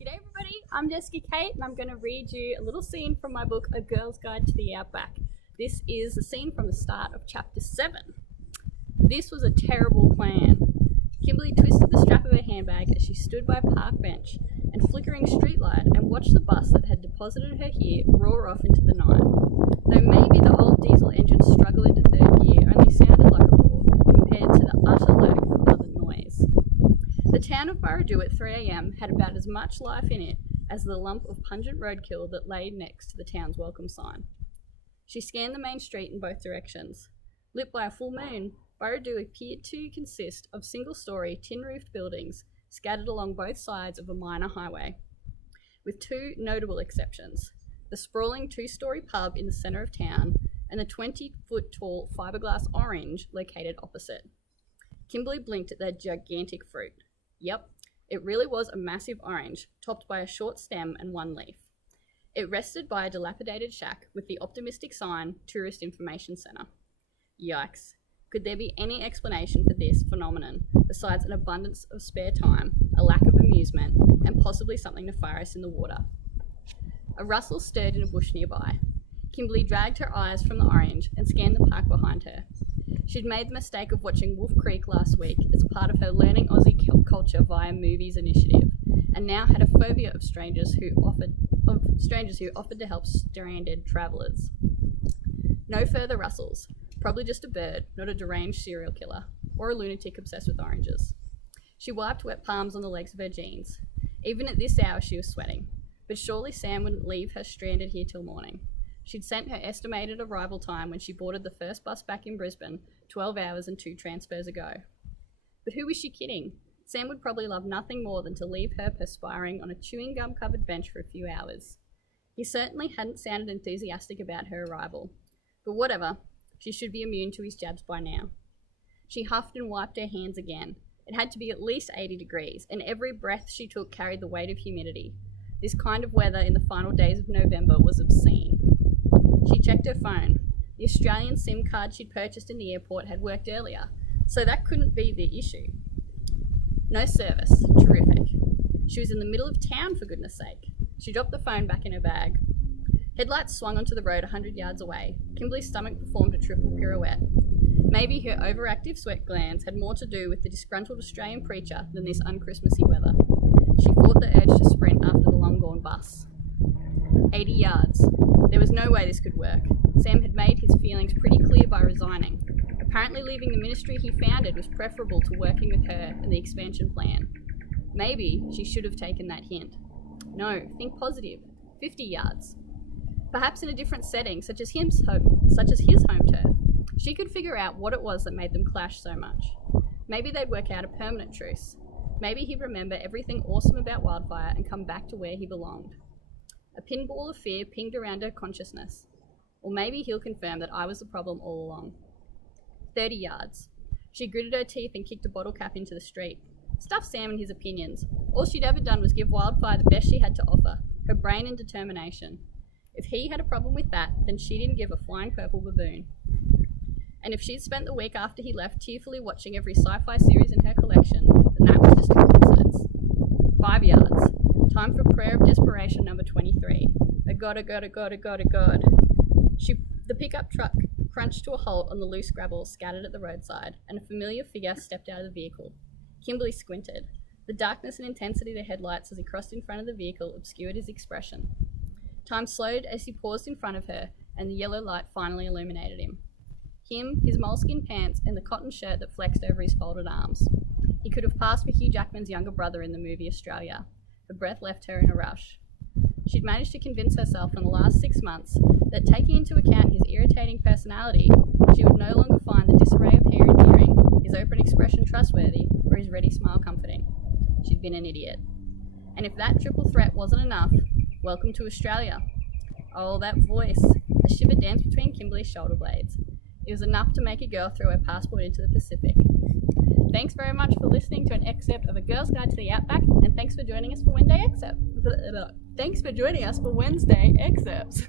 G'day everybody, I'm Jessica Kate and I'm going to read you a little scene from my book, A Girl's Guide to the Outback. This is a scene from the start of chapter 7. This was a terrible plan. Kimberly twisted the strap of her handbag as she stood by a park bench and flickering streetlight and watched the bus that had deposited her here roar off into the night. Though maybe the old diesel engine struggle into third gear only sounded like a roar compared to the utter lack of other noise. The town of Burradoo at 3 a.m. had about as much life in it as the lump of pungent roadkill that lay next to the town's welcome sign. She scanned the main street in both directions. Lit by a full moon, Burradoo appeared to consist of single-storey, tin-roofed buildings scattered along both sides of a minor highway, with two notable exceptions: the sprawling two-storey pub in the centre of town and the 20-foot-tall fiberglass orange located opposite. Kimberly blinked at that gigantic fruit. Yep, it really was a massive orange, topped by a short stem and one leaf. It rested by a dilapidated shack with the optimistic sign, Tourist Information Centre. Yikes. Could there be any explanation for this phenomenon besides an abundance of spare time, a lack of amusement, and possibly something nefarious in the water? A rustle stirred in a bush nearby. Kimberly dragged her eyes from the orange and scanned the park behind her. She'd made the mistake of watching Wolf Creek last week as part of her Learning Aussie Culture via Movies initiative, and now had a phobia of strangers who offered to help stranded travellers. No further rustles. Probably just a bird, not a deranged serial killer, or a lunatic obsessed with oranges. She wiped wet palms on the legs of her jeans. Even at this hour she was sweating, but surely Sam wouldn't leave her stranded here till morning. She'd sent her estimated arrival time when she boarded the first bus back in Brisbane 12 hours and 2 transfers ago. But who was she kidding? Sam would probably love nothing more than to leave her perspiring on a chewing gum covered bench for a few hours. He certainly hadn't sounded enthusiastic about her arrival. But whatever, she should be immune to his jabs by now. She huffed and wiped her hands again. It had to be at least 80 degrees, and every breath she took carried the weight of humidity. This kind of weather in the final days of November was obscene. She checked her phone. The Australian SIM card she'd purchased in the airport had worked earlier, so that couldn't be the issue. No service. Terrific. She was in the middle of town, for goodness sake. She dropped the phone back in her bag. Headlights swung onto the road 100 yards away. Kimberly's stomach performed a triple pirouette. Maybe her overactive sweat glands had more to do with the disgruntled Australian preacher than this un-Christmassy weather. She fought the urge to sprint after the long-gone bus. 80 yards. There was no way this could work. Sam had made his feelings pretty clear by resigning. Apparently leaving the ministry he founded was preferable to working with her and the expansion plan. Maybe she should have taken that hint. No, think positive. 50 yards. Perhaps in a different setting, such as his home turf. She could figure out what it was that made them clash so much. Maybe they'd work out a permanent truce. Maybe he'd remember everything awesome about Wildfire and come back to where he belonged. A pinball of fear pinged around her consciousness. Or maybe he'll confirm that I was the problem all along. 30 yards. She gritted her teeth and kicked a bottle cap into the street. Stuff Sam and his opinions. All she'd ever done was give Wildfire the best she had to offer, her brain and determination. If he had a problem with that, then she didn't give a flying purple baboon. And if she'd spent the week after he left tearfully watching every sci-fi series in her collection, then that was just a coincidence. 5 yards. Time for prayer of desperation number 23. A God, a God, a God, a God, a God. The pickup truck crunched to a halt on the loose gravel scattered at the roadside, and a familiar figure stepped out of the vehicle. Kimberly squinted. The darkness and intensity of the headlights as he crossed in front of the vehicle obscured his expression. Time slowed as he paused in front of her, and the yellow light finally illuminated him. Him, his moleskin pants, and the cotton shirt that flexed over his folded arms. He could have passed for Hugh Jackman's younger brother in the movie Australia. Her breath left her in a rush. She'd managed to convince herself in the last 6 months that, taking into account his irritating personality, she would no longer find the disarray of hair endearing, his open expression trustworthy, or his ready smile comforting. She'd been an idiot. And if that triple threat wasn't enough, welcome to Australia. Oh, that voice. A shiver danced between Kimberly's shoulder blades. It was enough to make a girl throw her passport into the Pacific. Thanks very much for listening to an excerpt of A Girl's Guide to the Outback, and thanks for joining us for Wednesday Excerpts.